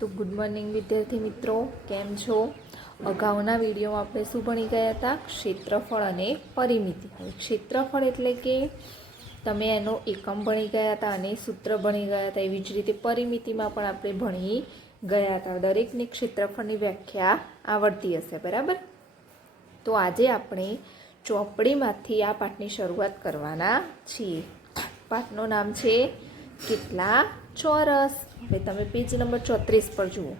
તો good morning વિદ્યાર્થી મિત્રો, કેમ છો? અગાઉના વિડીયોમાં આપણે શું ભણી ગયા હતા? ક્ષેત્રફળ અને પરિમિતિ. ક્ષેત્રફળ એટલે કે તમે એનો એકમ ભણી ગયા હતા અને સૂત્ર ભણી ગયા હતા. એવી જ રીતે પરિમિતિમાં પણ આપણે ભણી ગયા હતા. દરેકને ક્ષેત્રફળની વ્યાખ્યા આવડતી હશે, બરાબર? તો આજે આપણે ચોપડીમાંથી આ પાઠની શરૂઆત કરવાના છીએ. પાઠનું નામ છે કેટલા ચોરસ. હવે તમે પેજ નંબર 34 પર જુઓ.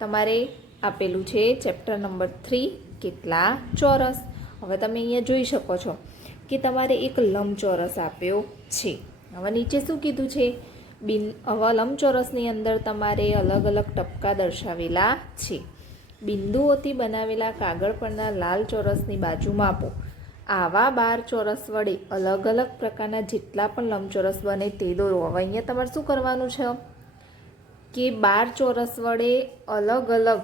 તમારે આપેલું છે ચેપ્ટર નંબર 3 કેટલા ચોરસ. હવે તમે અહીંયા જોઈ શકો છો કે તમારે એક લંબચોરસ આપ્યો છે. હવે નીચે શું કીધું છે? હવે લંબચોરસની અંદર તમારે અલગ અલગ ટપકા દર્શાવેલા છે. બિંદુઓથી બનાવેલા કાગળ પરના લાલ ચોરસની બાજુ માપો. આવા 12 ચોરસ વડે અલગ અલગ પ્રકારના જેટલા પણ લંબચોરસ બને તે દોરો. હવે અહીંયા તમારે શું કરવાનું છે કે 12 ચોરસ વડે અલગ અલગ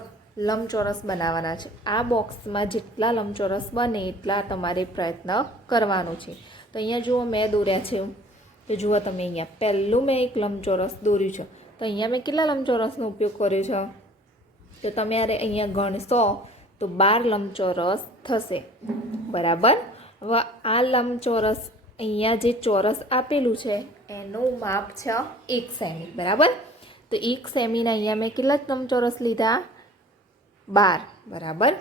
લંબચોરસ બનાવવાના છે. આ બોક્સમાં જેટલા લંબચોરસ બને એટલા તમારે પ્રયત્ન કરવાનો છે. તો અહીંયા જુઓ મેં દોર્યા છે. તો જુઓ તમે અહીંયા પહેલું મેં એક લંબચોરસ દોર્યું છે. તો અહીંયા મેં કેટલા લંબચોરસનો ઉપયોગ કર્યો છે? તો તમે અહીંયા ગણશો તો 12 લંબચોરસ થશે, બરાબર? હવે આ લંબચોરસ અહીંયા જે ચોરસ આપેલું છે એનું માપ છે 1 સેમી, બરાબર? તો 1 સેમીના અહીંયા મેં કેટલા લંબચોરસ લીધા? 12, બરાબર?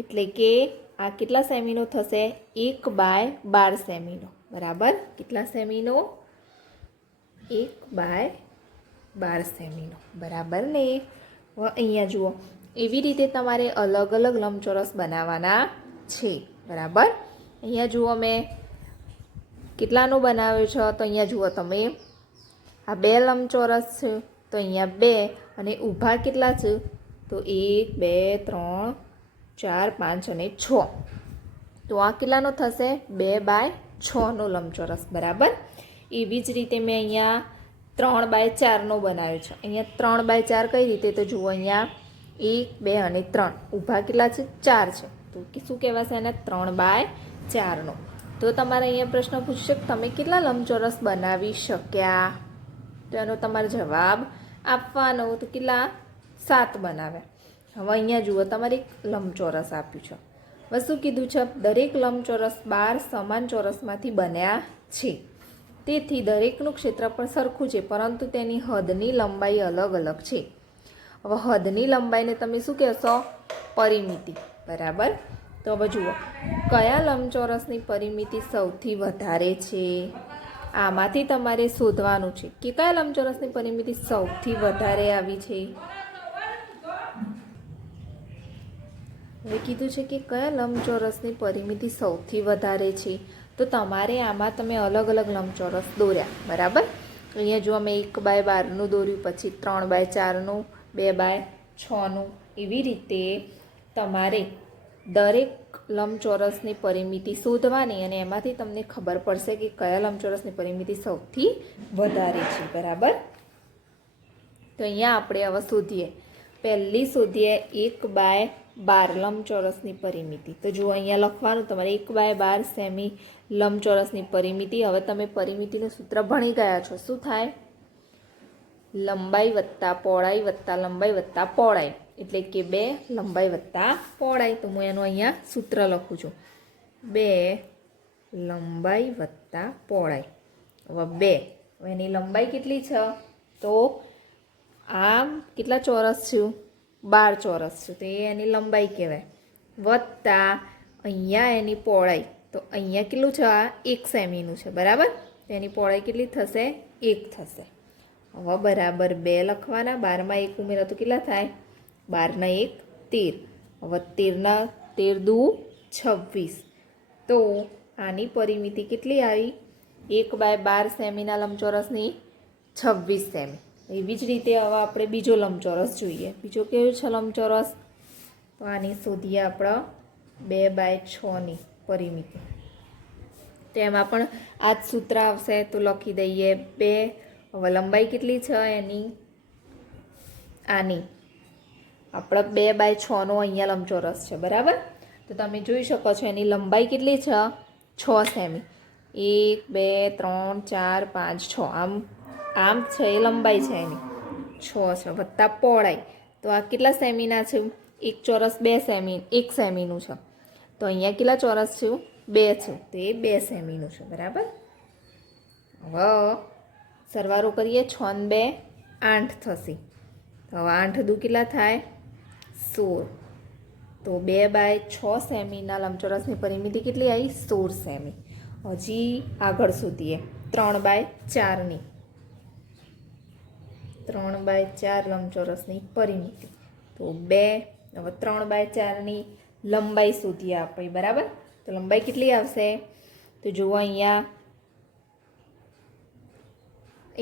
એટલે કે આ કેટલા સેમીનો થશે? 1/12 સેમીનો, બરાબર? કેટલા સેમીનો? 1/12 સેમીનો, બરાબર ને? હવે અહીંયા જુઓ, એવી રીતે તમારે અલગ અલગ લંબચોરસ બનાવવાના છે, બરાબર? અહીંયા જુઓ મેં કેટલાનો બનાવ્યો છે. તો અહીંયા જુઓ તમે, આ 2 લંબચોરસ છે. તો અહીંયા 2 અને ઊભા કેટલા છે? તો 1 2 3 4 5 અને 6. તો આ કેટલાનો થશે? 2/6નો લંબચોરસ, બરાબર? એવી જ રીતે મેં અહીંયા 3/4નો બનાવ્યો છે. અહીંયા 3/4 કઈ રીતે? તો જુઓ અહીંયા 1 2 અને 3 ઊભા કેટલા છે? 4 છે. તો શું કહેવાશે એને? 3/4નો. તો તમારે અહીંયા પ્રશ્ન પૂછશે કે તમે કેટલા લંબચોરસ બનાવી શક્યા? તો એનો તમારે જવાબ આપવાનો. તો કેટલા? 7 બનાવ્યા. હવે અહીંયા જુઓ, તમારે એક લંબચોરસ આપ્યું છે. હવે શું કીધું છે? દરેક લંબચોરસ 12 સમાન ચોરસમાંથી બન્યા છે. તેથી દરેકનું ક્ષેત્રફળ સરખું છે, પરંતુ તેની હદની લંબાઈ અલગ અલગ છે. હવે હદની લંબાઈને તમે શું કહેશો? પરિમિતિ, બરાબર? તો હવે જુઓ, કયા લંબચોરસની પરિમિતિ સૌથી વધારે છે? આમાંથી તમારે શોધવાનું છે કે કયા લંબચોરસની પરિમિતિ સૌથી વધારે આવી છે. હવે કીધું છે કે કયા લંબચોરસની પરિમિતિ સૌથી વધારે છે. તો તમારે આમાં તમે અલગ અલગ લંબચોરસ દોર્યા, બરાબર? અહીંયા જો અમે 1/12નું દોર્યું, પછી 3/4નું, 2/6નું. એવી રીતે તમારે દરેક લંબચોરસની પરિમિતિ શોધવાની અને એમાંથી તમને ખબર પડશે કે કયા લંબચોરસની પરિમિતિ સૌથી વધારે છે, બરાબર? તો અહીંયા આપણે હવે શોધીએ. પહેલી શોધીએ 1/12 લંબચોરસની પરિમિતિ. તો જુઓ અહીંયા લખવાનું તમારે 1/12 સેમી લંબચોરસની પરિમિતિ. હવે તમે પરિમિતિનું સૂત્ર ભણી ગયા છો. શું થાય? લંબાઈ વત્તા પહોળાઈ વત્તા લંબાઈ વત્તા પહોળાઈ, એટલે કે 2 લંબાઈ વત્તા પહોળાઈ. તો હું એનું અહીંયા સૂત્ર લખું છું, 2 લંબાઈ વત્તા પહોળાઈ. હવે 2, એની લંબાઈ કેટલી છે? તો આમ કેટલા ચોરસ છે? 12 ચોરસ છે. તો એ એની લંબાઈ કહેવાય. વત્તા અહીંયા એની પહોળાઈ. તો અહીંયા કેટલું છે? આ 1 સેમીનું છે, બરાબર? એની પહોળાઈ કેટલી થશે? 1 થશે. હવે બરાબર 2 લખવાના. 12માં 1 ઉમેરો તો કેટલા થાય? 12 ને 1 13. હવે 13 દુ 26. તો આની પરિમિતિ કેટલી આવી? 1/12 સેમીના લંબચોરસની 26 સેમી. એવી જ રીતે હવે આપણે બીજો લંબચોરસ જોઈએ. બીજો કેવો છે લંબચોરસ? તો આની શોધીએ આપણે 2/6ની પરિમિતિ. તો એમાં પણ આ જ સૂત્ર આવશે. તો લખી દઈએ 2. હવે લંબાઈ કેટલી છે એની? આની આપણે 2/6નો અહીંયા લંબચોરસ છે, બરાબર? તો તમે જોઈ શકો છો એની લંબાઈ કેટલી છે? 6 સેમી. 1 2 3 4 5 6. આમ છે એ લંબાઈ છે એની 6 છે, વત્તા પહોળાઈ. તો આ કેટલા સેમીના છે? એક ચોરસ 2 સેમી, 1 સેમીનું છે. તો અહીંયા કેટલા ચોરસ છે? 2 છે. તો એ 2 સેમીનું છે. બરાબર. હવે સરવાળો કરીએ. 6 ને 2 8 થશે. તો હવે 8 દુ કેટલા થાય? 16. તો 2/6 સેમીના લંબચોરસની પરિમિતિ કેટલી આવી? 16 સેમી. હજી આગળ શોધીએ 3/4ની. 3/4 લંબચોરસની પરિમિતિ. તો 2. હવે 3/4ની લંબાઈ શોધીએ આપણે. બરાબર. તો લંબાઈ કેટલી આવશે? તો જુઓ અહીંયા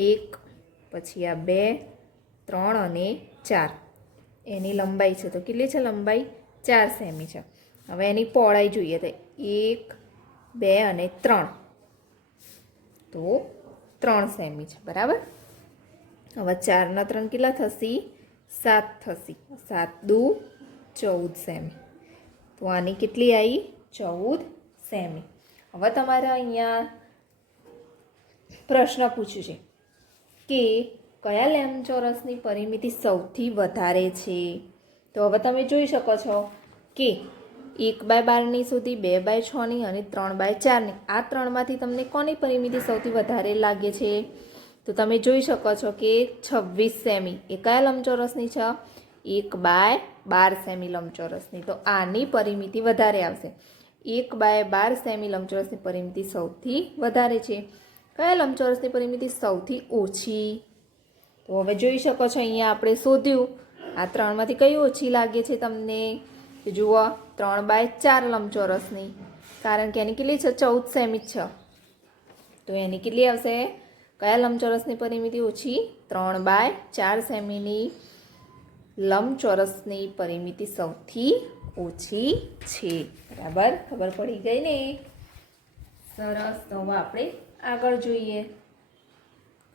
1, પછી આ 2, 3 અને 4 એની લંબાઈ છે. તો કેટલી છે લંબાઈ? 4 સેમી છે. હવે એની પહોળાઈ જોઈએ. તો 1, 2 અને 3. તો 3 સેમી છે. બરાબર. હવે 4 ના 3 કેટલા થશે? 7 થશે. 7 દુ 14 સેમી. તો આની કેટલી આવી? 14 સેમી. હવે તમારે અહીંયા પ્રશ્ન પૂછ્યું છે કે કયા લંબચોરસની પરિમિતિ સૌથી વધારે છે? તો હવે તમે જોઈ શકો છો કે 1/12ની સુધી, 2/6ની અને 3/4ની. આ ત્રણમાંથી તમને કોની પરિમિતિ સૌથી વધારે લાગે છે? તો તમે જોઈ શકો છો કે 26 સેમી એ કયા લંબચોરસની છે? 1/12 સેમી લંબચોરસની. તો આની પરિમિતિ વધારે આવશે. 1/12 સેમી લંબચોરસની પરિમિતિ સૌથી વધારે છે. કયા લંબચોરસની પરિમિતિ સૌથી ઓછી? તો હવે જોઈ શકો છો અહીંયા આપણે શોધ્યું. આ ત્રણમાંથી કઈ ઓછી લાગે છે તમને? તો જુઓ 3/4 લંબચોરસની, કારણ કે એની કેટલી છે? 14 સેમી છે. તો એની કેટલી આવશે? કયા લંબચોરસની પરિમિતિ ઓછી? 3/4 સેમીની લંબચોરસની પરિમિતિ સૌથી ઓછી છે. બરાબર. ખબર પડી ગઈ ને? સરસ. તો હવે આપણે આગળ જોઈએ.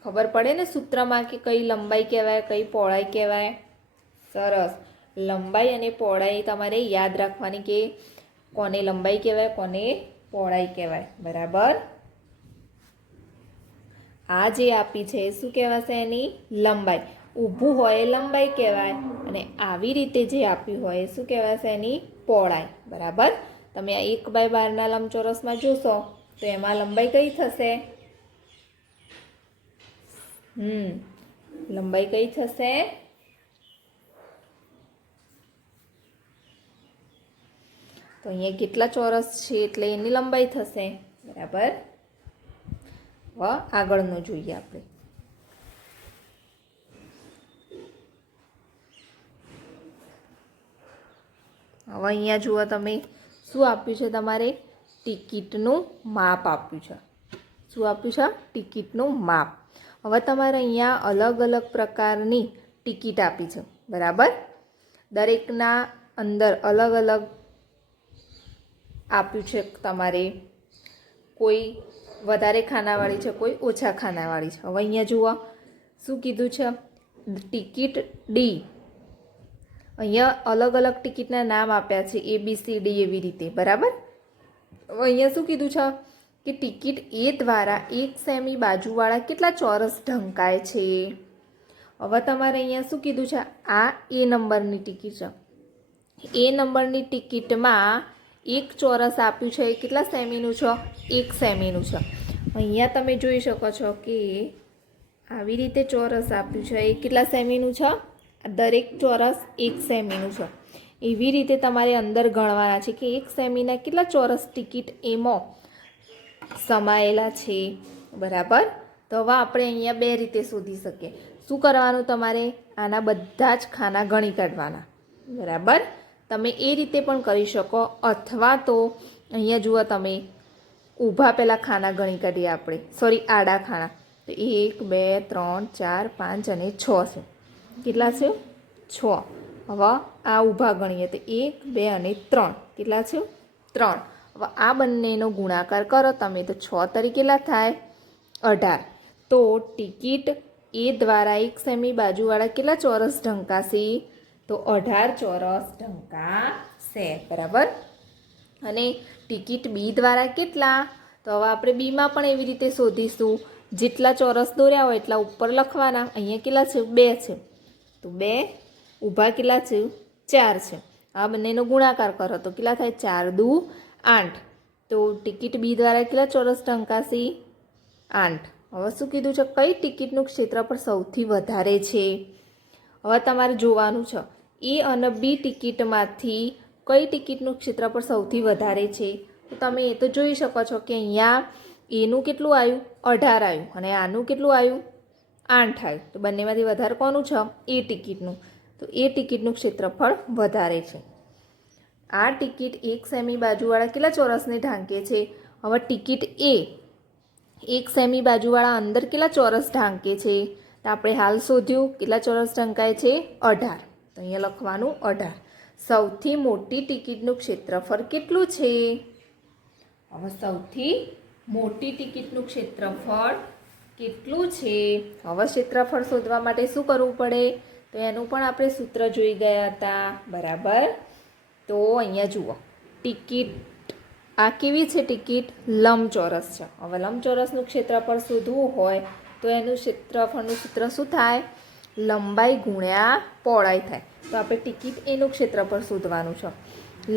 ખબર પડે ને સૂત્રમાં કે કઈ લંબાઈ કહેવાય, કઈ પહોળાઈ કહેવાય. સરસ. લંબાઈ અને પહોળાઈ તમારે યાદ રાખવાની કે કોને લંબાઈ કહેવાય, કોને પહોળાઈ કહેવાય. બરાબર. આ જે આપી છે શું કહેવાશે? એની લંબાઈ. ઊભું હોય લંબાઈ કહેવાય, અને આવી રીતે જે આપ્યું હોય શું કહેવાશે? એની પહોળાઈ. બરાબર. તમે આ 1/12ના લંબચોરસમાં જોશો તો એમાં લંબાઈ કઈ થશે? લંબાઈ કઈ થશે? તો અહીંયા કેટલા ચોરસ છે એટલે એની લંબાઈ થશે. બરાબર. હવે આગળનું જોઈએ આપણે. હવે અહીંયા જુઓ તમે શું આપ્યું છે? તમારે ટિકિટનું માપ આપ્યું છે. શું આપ્યું છે? ટિકિટનું માપ. હવે તમારે અહીંયા અલગ અલગ પ્રકારની ટિકિટ આપી છે. બરાબર. દરેકના અંદર અલગ અલગ આપ્યું છે તમારે. કોઈ વધારે ખાનાવાળી છે, કોઈ ઓછા ખાનાવાળી છે. હવે અહીંયા જુઓ શું કીધું છે? Ticket D. અહીંયા અલગ અલગ ટિકિટના નામ આપ્યા છે, ABCD એવી રીતે. બરાબર. હવે અહીંયા શું કીધું છે કે ટિકિટ એ દ્વારા 1 સેમી બાજુવાળા કેટલા ચોરસ ઢંકાય છે? હવે તમારે અહીંયા શું કીધું છે? આ A નંબરની ટિકિટ છે. A નંબરની ટિકિટમાં 1 ચોરસ આપ્યું છે એ કેટલા સેમીનું છે? 1 સેમીનું છે. અહીંયા તમે જોઈ શકો છો કે આવી રીતે ચોરસ આપ્યું છે એ કેટલા સેમીનું છે? દરેક ચોરસ 1 સેમીનું છે. એવી રીતે તમારે અંદર ગણવાના છે કે 1 સેમીના કેટલા ચોરસ ટિકિટ એમાં સમાયેલા છે. બરાબર. તો હવે આપણે અહીંયા 2 રીતે શોધી શકીએ. શું કરવાનું? તમારે આના બધા જ ખાના ગણી કાઢવાના. બરાબર. તમે એ રીતે પણ કરી શકો, અથવા તો અહીંયા જુઓ તમે ઊભા પહેલાં ખાના ગણી કાઢીએ આપણે. સોરી, આડા ખાના. તો 1, 2, 3, 4, 5 અને 6 છે. કેટલા છે? 6. હવે આ ઊભા ગણીએ તો 1, 2 અને 3. કેટલા છે? 3. હવે આ બંનેનો ગુણાકાર કરો તમે તો 6 તરીકે કેટલા થાય? 18. તો ટિકિટ એ દ્વારા 1 સેમી બાજુવાળા કેટલા ચોરસ ઢંકાશે? તો 18 ચોરસ ઢંકાશે. બરાબર. અને ટિકિટ બી દ્વારા કેટલા? તો હવે આપણે બીમાં પણ એવી રીતે શોધીશું. જેટલા ચોરસ દોર્યા હોય એટલા ઉપર લખવાના. અહીંયા કેટલા છે? 2 છે. તો 2 ઊભા કેટલા છે? 4 છે. આ બંનેનો ગુણાકાર કરો તો કેટલા થાય? 4 દુ 8. તો ટિકિટ બી દ્વારા કેટલા ચોરસ ઢંકાશે? 8. હવે શું કીધું છે? કઈ ટિકિટનું ક્ષેત્રફળ સૌથી વધારે છે? હવે તમારે જોવાનું છે એ અને બી ટિકિટમાંથી કઈ ટિકિટનું ક્ષેત્રફળ સૌથી વધારે છે. તો તમે એ તો જોઈ શકો છો કે અહીંયા એનું કેટલું આવ્યું? 18 આવ્યું અને આનું કેટલું આવ્યું? 8 આવ્યું. તો બંનેમાંથી વધારે કોનું છે? એ ટિકિટનું. તો એ ટિકિટનું ક્ષેત્રફળ વધારે છે. આ ટિકિટ 1 સેમી બાજુવાળા કેટલા ચોરસને ઢાંકે છે? હવે ટિકિટ એ 1 સેમી બાજુવાળા અંદર કેટલા ચોરસ ઢાંકે છે? તો આપણે હાલ શોધ્યું કેટલા ચોરસ ઢંકાય છે? 18. તો અહીંયા લખવાનું 18. સૌથી મોટી ટિકિટનું ક્ષેત્રફળ કેટલું છે? હવે સૌથી મોટી ટિકિટનું ક્ષેત્રફળ કેટલું છે? હવે ક્ષેત્રફળ શોધવા માટે શું કરવું પડે? તો એનું પણ આપણે સૂત્ર જોઈ ગયા હતા, બરાબર. તો અહીંયા જુઓ, ટિકિટ આ કેવી છે? ટિકિટ લંબચોરસ છે. હવે લંબચોરસનું ક્ષેત્રફળ શોધવું હોય તો એનું ક્ષેત્રફળનું સૂત્ર શું થાય? લંબાઈ ગુણ્યા પહોળાઈ થાય. તો આપણે ટિકિટ એનું ક્ષેત્રફળ શોધવાનું છે,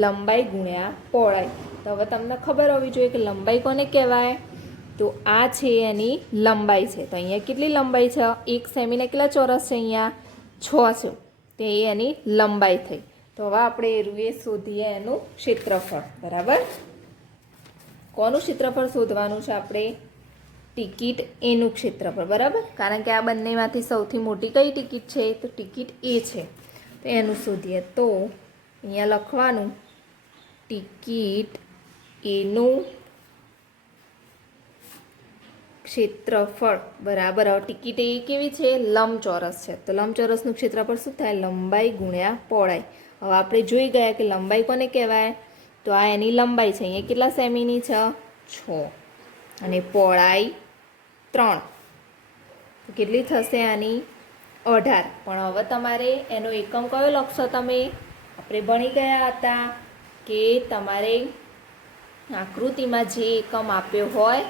લંબાઈ ગુણ્યા પહોળાઈ. તો હવે તમને ખબર હોવી જોઈએ કે લંબાઈ કોને કહેવાય? તો આ છે એની લંબાઈ છે. તો અહીંયા કેટલી લંબાઈ છે? 1 સેમીના કેટલા ચોરસ છે? અહીંયા 6 છે. તે એની લંબાઈ થઈ. તો હવે આપણે રૂએ શોધીએ એનું ક્ષેત્રફળ, બરાબર. કોનું ક્ષેત્રફળ શોધવાનું છે આપણે? ટિકિટ એનું ક્ષેત્રફળ, બરાબર. કારણ કે આ બંનેમાંથી સૌથી મોટી કઈ ટિકિટ છે? તો ટિકિટ એ છે. તો એનું શોધીએ તો અહીંયા લખવાનું ટિકિટ એનું ક્ષેત્રફળ, બરાબર. હવે ટિકિટ એ કેવી છે? લંબચોરસ છે. તો લંબચોરસનું ક્ષેત્રફળ શું થાય? લંબાઈ ગુણ્યા પહોળાઈ. હવે આપણે જોઈ ગયા કે લંબાઈ કોને કહેવાય? તો આ એની લંબાઈ છે. અહીંયા કેટલા સેમીની છે? 6. અને પહોળાઈ 3. તો કેટલી થશે આની? 18. પણ હવે તમારે એનો એકમ કયો લખશો તમે? આપણે ભણી ગયા હતા કે તમારે આકૃતિમાં જે એકમ આપ્યો હોય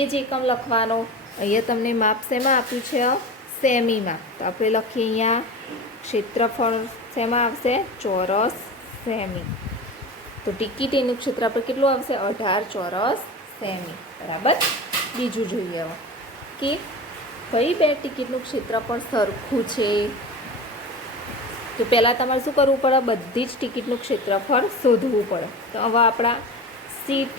એ જ એકમ લખવાનો. અહીંયા તમને માપ શેમાં આપ્યું છે? સેમીમાં. તો આપણે લખીએ અહીંયા ક્ષેત્રફળ શેમાં આવશે? ચોરસ સેમી. તો ટિકિટ એનું ક્ષેત્રફળ કેટલું આવશે? 18 ચોરસ સેમી, બરાબર. બીજું જોઈએ હવે કે કઈ બે ટિકિટનું ક્ષેત્રફળ સરખું છે. તો પહેલાં તમારે શું કરવું પડે? બધી જ ટિકિટનું ક્ષેત્રફળ શોધવું પડે. તો હવે આપણા સીટ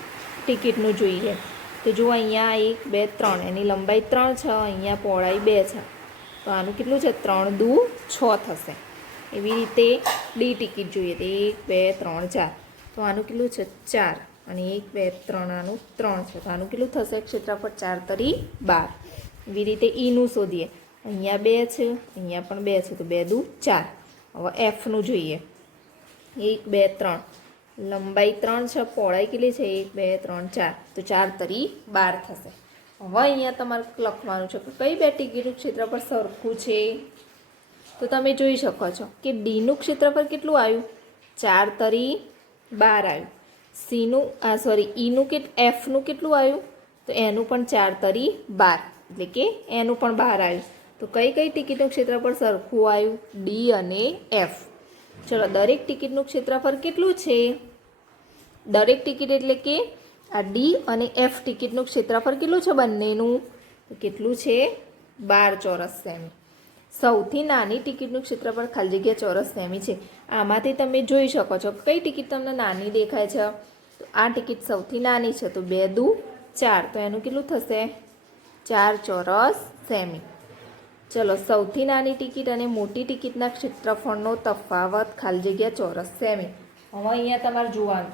ટિકિટનું જોઈએ. તો જુઓ અહીંયા 1 2 3 એની લંબાઈ 3 છે, અહીંયા પહોળાઈ 2 છે. તો આનું કેટલું છે? 3 દુ 6 થશે. એવી રીતે ડી ટિકિટ જોઈએ તો 1 2 3 4. તો આનું કેટલું છે? 4. અને 1 2 3 આનું 3 છે. તો આનું કેટલું થશે? ક્ષેત્રફળ 4 તરી 12. એવી રીતે ઈનું શોધીએ. અહીંયા 2 છે, અહીંયા પણ 2 છે. તો 2 દુ 4. હવે એફનું જોઈએ. 1 2 3 લંબાઈ 3 છે, પહોળાઈ કેટલી છે? 1 2 3 4. તો 4 તરી 12 થશે. હવે અહીંયા તમારે લખવાનું છે કે કઈ બે ટિકિટનું ક્ષેત્રફળ સરખું છે. તો તમે જોઈ શકો છો કે ડીનું ક્ષેત્રફળ કેટલું આવ્યું? 4 તરી 12 આવ્યું. ઈનું એફનું કેટલું આવ્યું? તો એનું પણ 4 તરી 12, એટલે કે એનું પણ 12 આવ્યું. તો કઈ કઈ ટિકિટનું ક્ષેત્રફળ સરખું આવ્યું? ડી અને એફ. ચલો, દરેક ટિકિટનું ક્ષેત્રફળ કેટલું છે? દરેક ટિકિટ એટલે કે આ ડી અને એફ ટિકિટનું ક્ષેત્રફળ કેટલું છે બંનેનું? તો કેટલું છે? 12 ચોરસ સેમી. સૌથી નાની ટિકિટનું ક્ષેત્રફળ ખાલી જગ્યા ચોરસ સેમી છે. આમાંથી તમે જોઈ શકો છો કઈ ટિકિટ તમને નાની દેખાય છે? તો આ ટિકિટ સૌથી નાની છે. તો 2 દુ 4. તો એનું કેટલું થશે? 4 ચોરસ સેમી. ચલો, સૌથી નાની ટિકિટ અને મોટી ટિકિટના ક્ષેત્રફળનો તફાવત ખાલી જગ્યા ચોરસ સેમી. હવે અહીંયા તમારે જોવાનું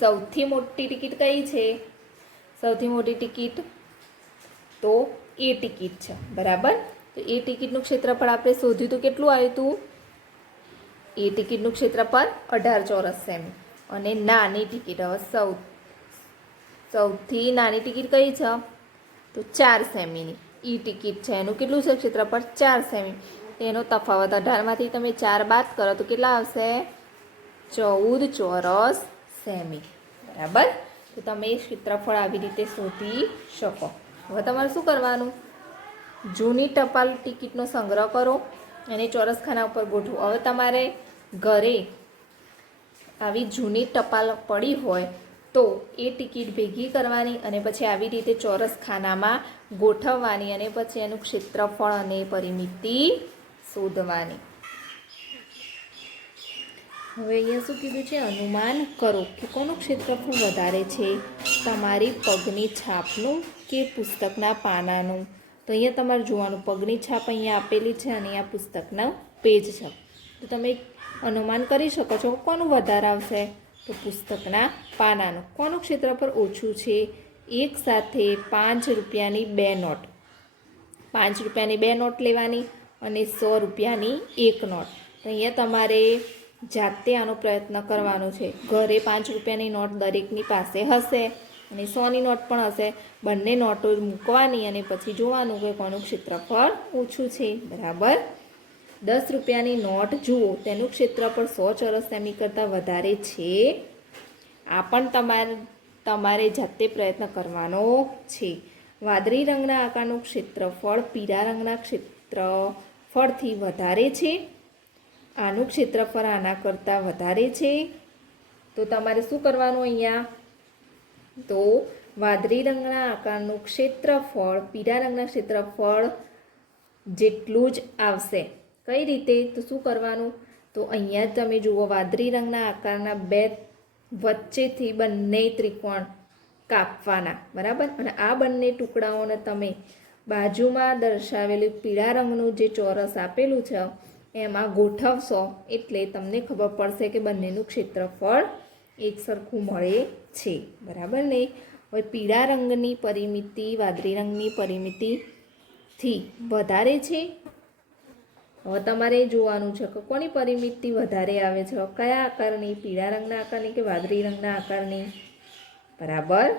સૌથી મોટી ટિકિટ કઈ છે? સૌથી મોટી ટિકિટ તો એ ટિકિટ છે, બરાબર. તો એ ટિકિટનું ક્ષેત્રફળ આપણે શોધ્યું તો કેટલું આવ્યું હતું? એ ટિકિટનું ક્ષેત્રફળ 18 ચોરસ સેમી. અને નાની ટિકિટ, હવે સૌથી નાની ટિકિટ કઈ છે? તો 4 સેમીની ઈ ટિકિટ છે. એનું કેટલું છે ક્ષેત્રફળ? 4 સેમી. એનો તફાવત 18માંથી તમે 4 બાદ કરો તો કેટલા આવશે? 14 ચોરસ સેમી, બરાબર. તો તમે ક્ષેત્રફળ આવી રીતે શોધી શકો. હવે તમારે શું કરવાનું? જૂની ટપાલ ટિકિટનો સંગ્રહ કરો અને ચોરસ ખાના ઉપર ગોઠવો. હવે તમારે ઘરે આવી જૂની ટપાલ પડી હોય તો એ ટિકિટ ભેગી કરવાની અને પછી આવી રીતે ચોરસ ખાનામાં ગોઠવવાની અને પછી એનું ક્ષેત્રફળ અને પરિમિતિ શોધવાની. હવે અહીંયા શું કીધું છે? અનુમાન કરો કે કોનું ક્ષેત્રફળ વધારે છે, તમારી પગની છાપનું કે પુસ્તકના પાનાનું. તો અહીંયા તમારે જોવાનું, પગની છાપ અહીંયા આપેલી છે અને આ પુસ્તકના પેજ છે. તો તમે અનુમાન કરી શકો છો કોનું વધારે આવશે, તો પુસ્તકના પાનાનું. કોનું ક્ષેત્રફળ ઓછું છે? એક સાથે 5 રૂપિયાની 2 નોટ, 5 રૂપિયાની 2 નોટ લેવાની અને 100 રૂપિયાની 1 નોટ. તો અહીંયા તમારે જાતે આનો પ્રયત્ન કરવાનો છે. ઘરે 5 રૂપિયાની નોટ દરેકની પાસે હશે અને 100ની નોટ પણ હશે. બંને નોટો મૂકવાની અને પછી જોવાનું કે કોનું ક્ષેત્રફળ ઓછું છે. બરાબર. 10 રૂપિયાની નોટ જુઓ, તેનું ક્ષેત્રફળ 100 ચોરસ સેમી કરતાં વધારે છે. આ પણ તમારે જાતે પ્રયત્ન કરવાનો છે. વાદળી રંગના આકારનું ક્ષેત્રફળ પીળા રંગના ક્ષેત્રફળથી વધારે છે. આનું ક્ષેત્રફળ આના કરતાં વધારે છે. તો તમારે શું કરવાનું અહીંયા? તો વાદળી રંગના આકારનું ક્ષેત્રફળ પીળા રંગના ક્ષેત્રફળ જેટલું જ આવશે. કઈ રીતે? તો શું કરવાનું? તો અહીંયા તમે જુઓ, વાદળી રંગના આકારના 2 વચ્ચેથી બંને ત્રિકોણ કાપવાના. બરાબર. અને આ બંને ટુકડાઓને તમે બાજુમાં દર્શાવેલું પીળા રંગનું જે ચોરસ આપેલું છે એમાં ગોઠવશો એટલે તમને ખબર પડશે કે બંનેનું ક્ષેત્રફળ એક સરખું મળે છે. બરાબર ને? હવે પીળા રંગની પરિમિતિ વાદળી રંગની પરિમિતિથી વધારે છે. હવે તમારે જોવાનું છે કે કોની પરિમિતિ વધારે આવે છે, કયા આકારની, પીળા રંગના આકારની કે વાદળી રંગના આકારની. બરાબર.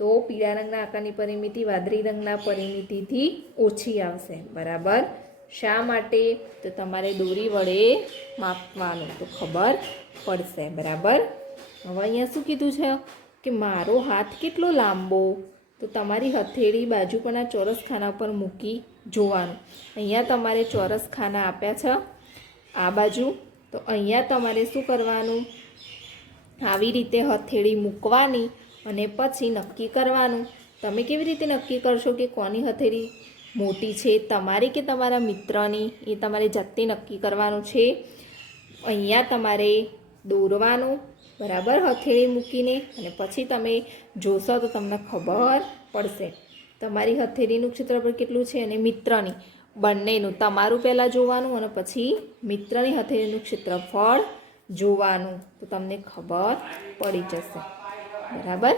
તો પીળા રંગના આકારની પરિમિતિ વાદળી રંગના પરિમિતિથી ઓછી આવશે. બરાબર. શા માટે? તો તમારે દોરી વડે માપવાનું તો ખબર પડશે. બરાબર. હવે અહીંયા શું કીધું છે કે મારો હાથ કેટલો લાંબો? તો તમારી હથેળી બાજુ પરના ચોરસ ખાના પર મૂકી જોવાનું. અહીંયા તમારે ચોરસ ખાના આપ્યા છે આ બાજુ. તો અહીંયા તમારે શું કરવાનું? આવી રીતે હથેળી મૂકવાની અને પછી નક્કી કરવાનું. તમે કેવી રીતે નક્કી કરશો કે કોની હથેળી મોટી છે, તમારી કે તમારા મિત્રની? એ તમારે જાતે નક્કી કરવાનું છે. અહીંયા તમારે દોરવાનું. બરાબર. હથેળી મૂકીને અને પછી તમે જોશો તો તમને ખબર પડશે તમારી હથેળીનું ક્ષેત્રફળ કેટલું છે અને મિત્રની. બંનેનું તમારું પહેલાં જોવાનું અને પછી મિત્રની હથેળીનું ક્ષેત્રફળ જોવાનું. તો તમને ખબર પડી જશે. બરાબર.